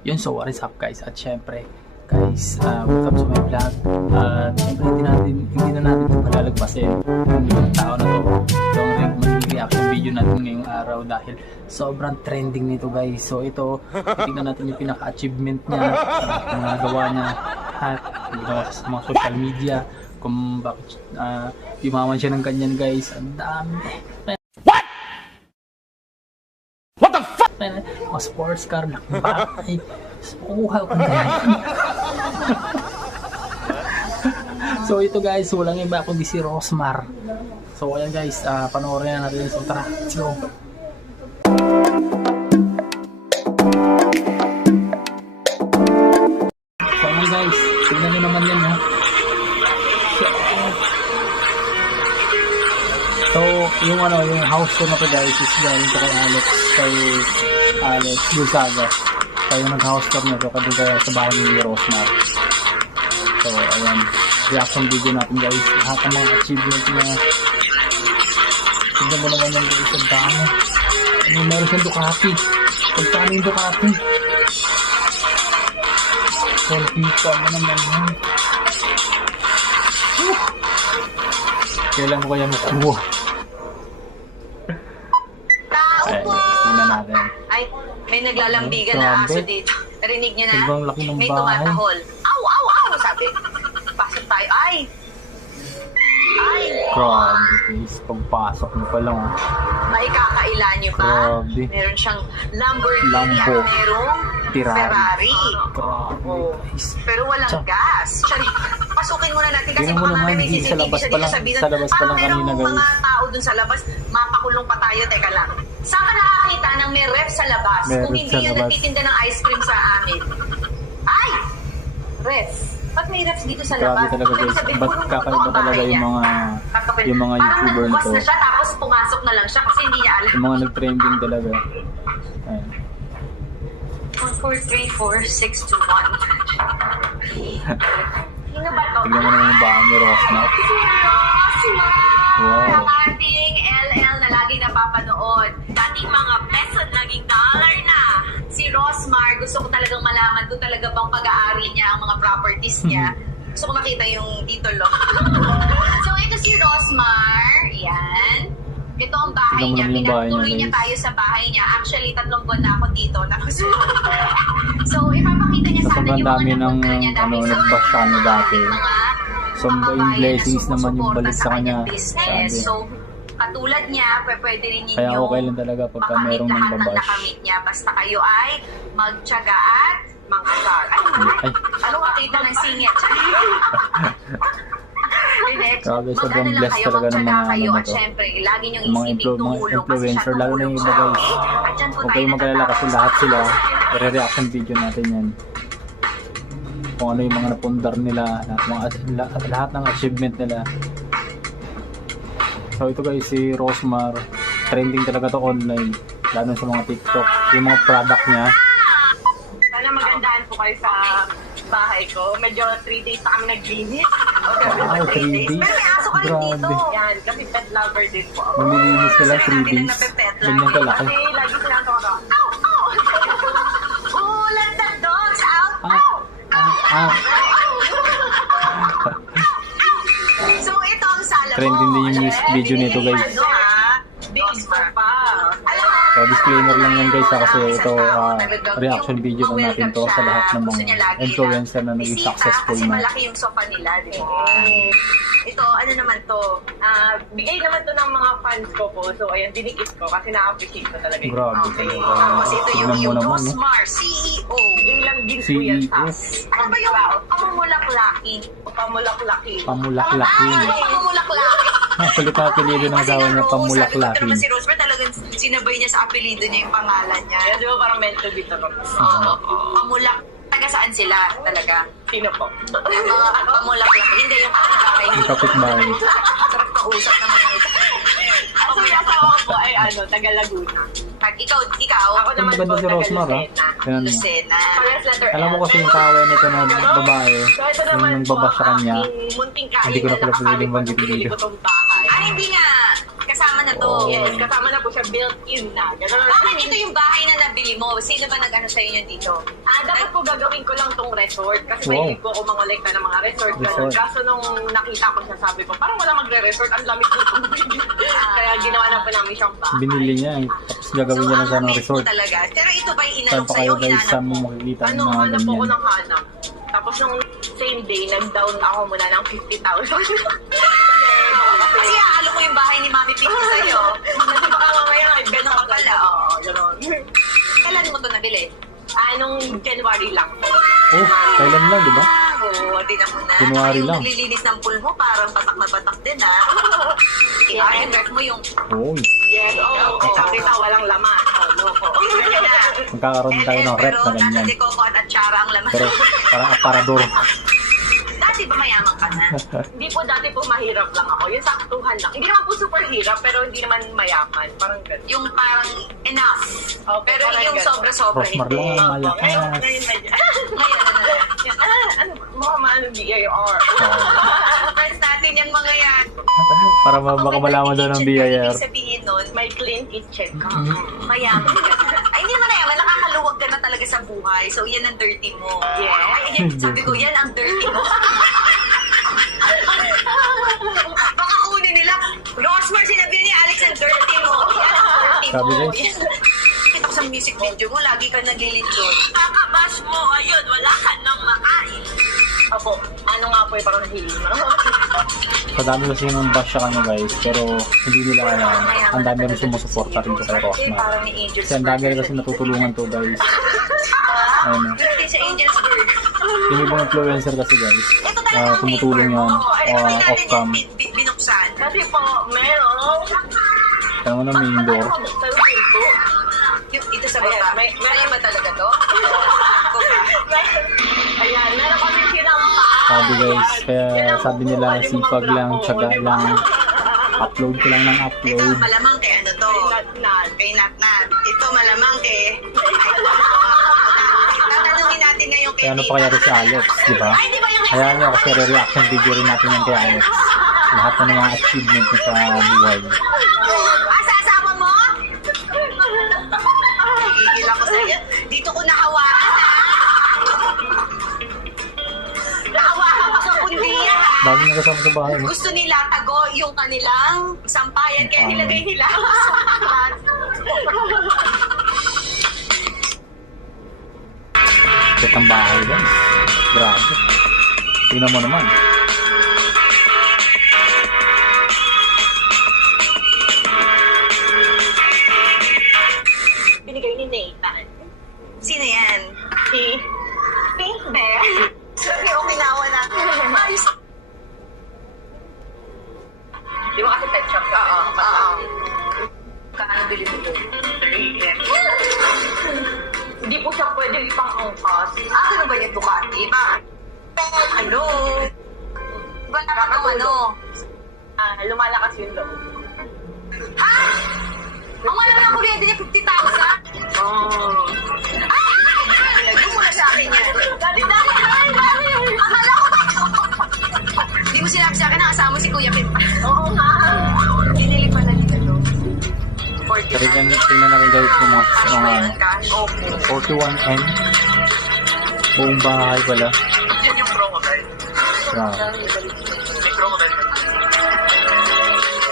Yun, so what is up guys? At syempre, guys, uh, welcome sa my vlog. At syempre, hindi, natin, hindi na natin ito palalagpasin yung tao na to. Re- magiging reaction video natin ngayong araw dahil sobrang trending nito guys. So ito, tingnan natin yung pinaka-achievement niya, yung nagawa niya, at sa mga social media, kung bakit uh, yumaman siya ng ganyan guys. Ang dami. Mga sports car na bakay. Kukuha ko na so ito guys, walang iba kundi si Rosmar. So ayan guys, uh, panoorin na natin. So tara, let's go. So ayan guys, tingnan nyo naman yan ha. So, yung ano, yung house ko na to guys is galing to kay Alex, kay Alex Gonzaga. Yung nag-house tour na to, kadito sa bahay ni Rosmar. So, ayan, reaction video natin guys. Lahat ng mga achievement niya. Tignan mo naman yung guys, ang dami. Ano, meron siyang Ducati. Pagkano yung Ducati? Kompita mo naman yun. Kailan mo kaya makuha? Po! tingnan natin. Ay, may naglalambigan na aso dito. Narinig niyo na? Sobrang laki ng may bahay. tumatahol. Aw, aw, aw! Sabi. Pasok tayo. Ay! Ay! Grabe guys, pagpasok mo pa lang. oh. Maikakaila niyo pa. Grabe. Meron siyang Lamborghini Lambo. at merong Ferrari. Ferrari. Grabe Oh. Pero walang Tsaka- gas. Pasukin muna natin kasi baka naman, mamaya may CCTV siya dito sabihin sa labas pa lang kanina, guys." mga tao dun sa labas, mapakulong pa tayo. Teka lang. Saan ka nakakita ng may ref sa labas? May Kung ref hindi sa labas. nagtitinda ng ice cream sa amin. Ay! Ref. Ba't may refs dito sa Grabe labas? talaga Ibig guys. sabihin, Ba't kakaiba ang talaga yung niya. mga Kakapal. yung mga Parang YouTuber na nagbukas to. na siya tapos pumasok na lang siya kasi hindi niya alam. Yung mga nag-trending talaga. Ayan. 1, 4, 3, 4, 6, 2, 1. Sino ba to? Tignan mo naman yung bahay ni Rosmar. Wow. Ang ating gusto ko talagang malaman kung talaga bang pag-aari niya ang mga properties niya. Gusto ko makita yung titulo. so, ito si Rosmar. Yan. Ito ang bahay Tignan mo niya. naman yung bahay niya, Pinatuloy niya guys. tayo sa bahay niya. Actually, tatlong buwan na ako dito. Tapos, so, ipapakita niya sa atin Sobrang yung mga dami ng, napunta niya ano, dahil sa nagbash siya niya dati. mga Sobrang kababayan blessings na naman yung sumusuporta balik sa kanya. business. Sabi. So, katulad niya, pwe- pwede rin ninyo Kaya okay lang talaga pagka makamit merong lahat ng nakamit niya. Basta kayo ay magtyaga at mangkasar. Ano naman? Ay. Ano kakita ng singit? Grabe, sobrang blessed talaga ng mga kayo ano to. syempre, lagi niyong Yung mga influ- mga influencer, lalo na yung po Huwag kayong mag-alala kasi lahat sila, i-reaction video natin yan. Kung ano yung mga napundar nila, lahat, mga, lahat, lahat ng achievement nila. So ito guys, si Rosmar, trending talaga to online, lalo sa mga TikTok, yung mga product niya. Sana magandahan po kayo sa bahay ko. Medyo 3 days na kami naglinis. Wow, 3 days. Pero may aso ka rin dito. Grabe. Yan, kasi pet lover din po ako. Mamilinis lang 3 Sabi natin days. Ganyan kalaki. Kasi lagi sinasawa ko, Ow! Ow! Oh, let the dogs out! Ah, Ow! ah, ah. Trending din yung music video nito guys. So disclaimer lang yan guys ha, kasi ito ah, reaction video lang natin to sa lahat ng mga influencer na naging successful na. malaki yung sofa nila, di ba? Ito, ano naman to? ah, bigay naman to ng mga fans ko po. So, ayan, dinikit ko kasi na-appreciate ko talaga. yun. Grabe Okay. talaga. Tapos ito yung, yung naman, no? Rosmar, CEO. Bigay lang din po yan sa CEO. Ano ba yung pamumulaklaki? pamulaklaki. Pamulaklakin. Ah, pamumulaklaki. Actually, apelido ng asawa niya, Sabi ko si Rosmar talagang sinabay niya sa apelido niya yung pangalan niya. Di ba parang meant to be to? Oo. Pamulak. Taga saan sila talaga? Sino po? Ang mga pamulaklaki. Hindi yung kapitbahay. Yung kapitbahay. Sarap kausap naman ito. Ako yung asawa ko po ay ano, taga Laguna. Pag ikaw, ikaw, Ako naman po, si taga Rosmar. Lucena. Tingnan mo. Lucena. Parehas letter Alam mo kasi yung kaaway nito na babae, So, ito yung naman nagbaba sa kanya, aking munting kain Hindi ko na pala pwedeng banggitin dito. Ah, hindi nga. Kasama na to. Yes, kasama na po siya built-in na. Ganun. Bakit ito yung bahay na nabili mo? Sino ba nag-ano sa inyo dito? Ah, dapat po gagawin ko lang tong resort kasi Wow. may ko ko mangolekta ng mga resort. Ganun. Resort. Kaso nung nakita ko siya, sabi ko, parang wala magre-resort, ang lamig ng tubig. Kaya ginawa na po namin siyang bahay. Binili niya. eh. Tapos gagawin niya lang siya ng ang resort. talaga. Pero ito ba yung Saan inalok pa sa'yo? kayo guys? Inanap Saan mo Ano, yung mga hanap po ko ganyan? ng hanap. Tapos nung same day, nag-down ako muna ng 50,000. Yung bahay ni Mami Pink sa'yo. Kasi baka mamaya, Ganun ka pala, Oo, ganun. Kailan mo to nabili? Ah, nung January lang. Oh, kailan lang, di ba? Ah, Oo, tinan mo na. January Saka yung lang. naglilinis ng pool mo, parang batak na batak din, ha? Yung ref mo yung... Oh, Yes, oo. Oh, kita, walang laman. Oh, no po. magkakaroon tayo ng rep na Pero ganyan. nasa de coco at atsara ang laman. Pero parang aparador. Mayaman ka na? Hindi po dati po mahirap lang ako. Yung saktuhan lang. Hindi naman po super hirap, pero hindi naman mayaman. Parang ganun. Yung parang enough. Oh, Pero parang yung sobra-sobra Rosmar hindi. lang ang Opo, ngayon, malakas. ngayon na dyan. Ngayon ano na. Ah, ano, mukha maano BAR. Friends natin yung mga yan. Para ma- baka malaman daw ng BIR. Ibig sabihin nun, My clean kitchen. mayaman ka na. Ay, hindi naman nayaman. Nakakaluwag ka na talaga sa buhay. So, yan ang dirty mo. Yeah. Ay, yan, sabi ko, yan ang dirty mo. Baka kunin nila. Rosmar, sinabi ni Alex ang dirty mo. Dirty Sabi mo. Yan. Kita ko sa music video mo, lagi ka naglilitsyon. Kakabash mo, ayun, wala ka nang makain. Opo, ano nga po yung parang nahilig na. Sa dami kasi ng bash sa kanya guys. Pero hindi nila alam. Ang dami rin sumusuporta rin to kay parang ni Angel's Kasi ang dami rin kasi natutulungan to guys. Ayun na. Hindi sa Angel's Bird. Yung ibang influencer kasi guys. Ito ah, ang tumutulong yan. ah, natin off-cam. binuksan? Kasi po, meron. Mo na main door. Pinto. Yung, ito sa baba. may- may- Alin ba talaga to? Ayan, meron kami sinampa. Sabi guys, kaya sabi nila sipag lang, tsaga lang. Upload ko lang ng Ito, upload. malamang kay ano to? Nat-nat. Kay Nat Nat. Ito, malamang kay... Tatanungin natin ngayon kay Kaya ano pa kaya rin si Alex, di ba? Ay, di ba Kaya niya kasi re-reaction video rin natin yan kay Alex. Lahat ng mga achievement niya sa buhay. Ah, sa asawa mo? Gigil ako sa'yo. Dito ko nahawakan, ha? Nahawakan ko sa pundiya, ha? Dami niya kasama sa bahay. Gusto nila tago yung kanilang sampayan, kaya nilagay nila sa Kahit ang bahay guys. Grabe. Tingnan mo naman. Binigay ni Nathan. Sino yan? Si Pink Bear. Hello? Ba't ako ano? Ah, lumalakas yung loob. Ha? Ang wala na kuryente niya, 50,000? Oh. Ay! Ilagay mo na sa akin yan. Dali, dali, dali, dali. Akala ko ba? Hindi mo sinabi sa akin na kasama si Kuya Pip. Oo nga. Binili pala nila to. Tingnan, tingnan natin guys yung mga, Cash ba mga yan? Cash? Opo. 41M. Buong bahay pala. Grabe.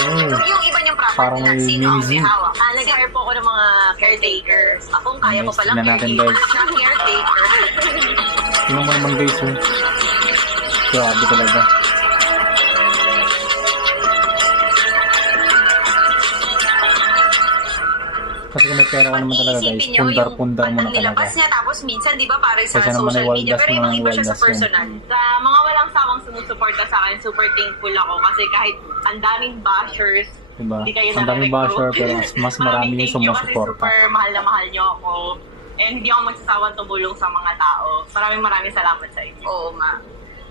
May Yung iba niyang property Parang may sino ang mini may zoo. hawak? Ah, nag-hire po ako ng mga caretakers. Akong kaya ko Nice. palang Tingnan natin, caretaker. guys. Na caretaker. tingnan mo naman guys oh. Grabe talaga. Kasi kung may pera ka naman talaga guys, Iisipin niyo pundar-pundar mo na ano, talaga. nilabas niya tapos minsan di ba para sa Kasi naman ay social media waldas pero yung mga iba siya sa waldas yun. personal. Sa mga sumusuporta sa akin, super thankful ako kasi kahit ang daming bashers, Diba? hindi kayo Ang daming basher pero mas, mas marami yung Thank you kasi sumusuporta. super mahal na mahal niyo ako. And hindi ako magsasawang tumulong sa mga tao. Maraming maraming salamat sa inyo. Oo nga.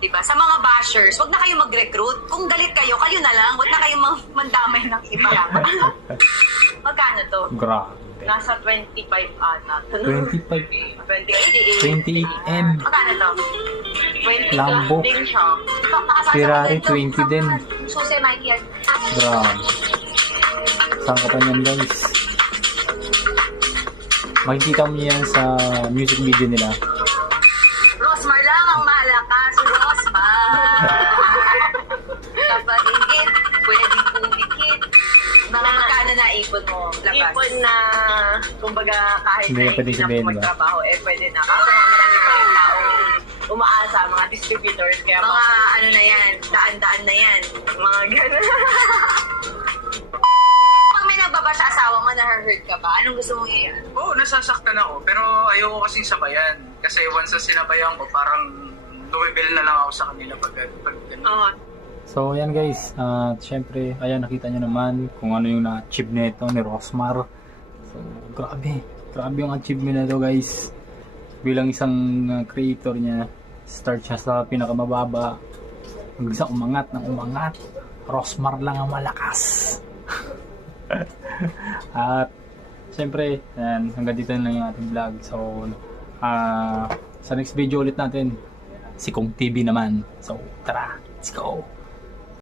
Diba? Sa mga bashers, wag na kayo mag-recruit. Kung galit kayo, kayo na lang. Wag na kayo mandamay ng iba. Magkano to? Grabe. Nasa 25 ata. 25, 28. 28M. Magkano to? 20 Lambo. Ferrari din to. 20 din. Grabe. Saan ka pa niyan guys? Makikita mo yan sa music video nila. Rosmar lang ang malakas, Rosmar. Kapag higit, pwedeng pumikit. Mga magkano na ipon mo? Labas. Ipon na, kumbaga, kahit Hindi na pwede hindi na magtrabaho, eh pwede na. Kaso mga umaasa, mga distributors, kaya Mga ano na yan, daan-daan na yan. mga ganun. Pag may nagbaba sa asawa mo, na-hurt ka ba? Anong gusto mong iyan? Oo, nasasaktan ako. Pero ayoko kasing sabayan. Kasi once na sinabayan ko, parang tumibil na lang ako sa kanila pag, pag ganun. Oo. So, ayan guys. At syempre, ayan, nakita nyo naman kung ano yung na-achieve nito ni Rosmar. So, grabe. Grabe yung achievement na to guys. Bilang isang uh, creator niya, start siya sa pinakamababa. Hanggang sa umangat ng umangat. Rosmar lang ang malakas. At syempre, ayan, hanggang dito na lang yung ating vlog. So, ah sa next video ulit natin, si Kong TV naman. So, tara, let's go!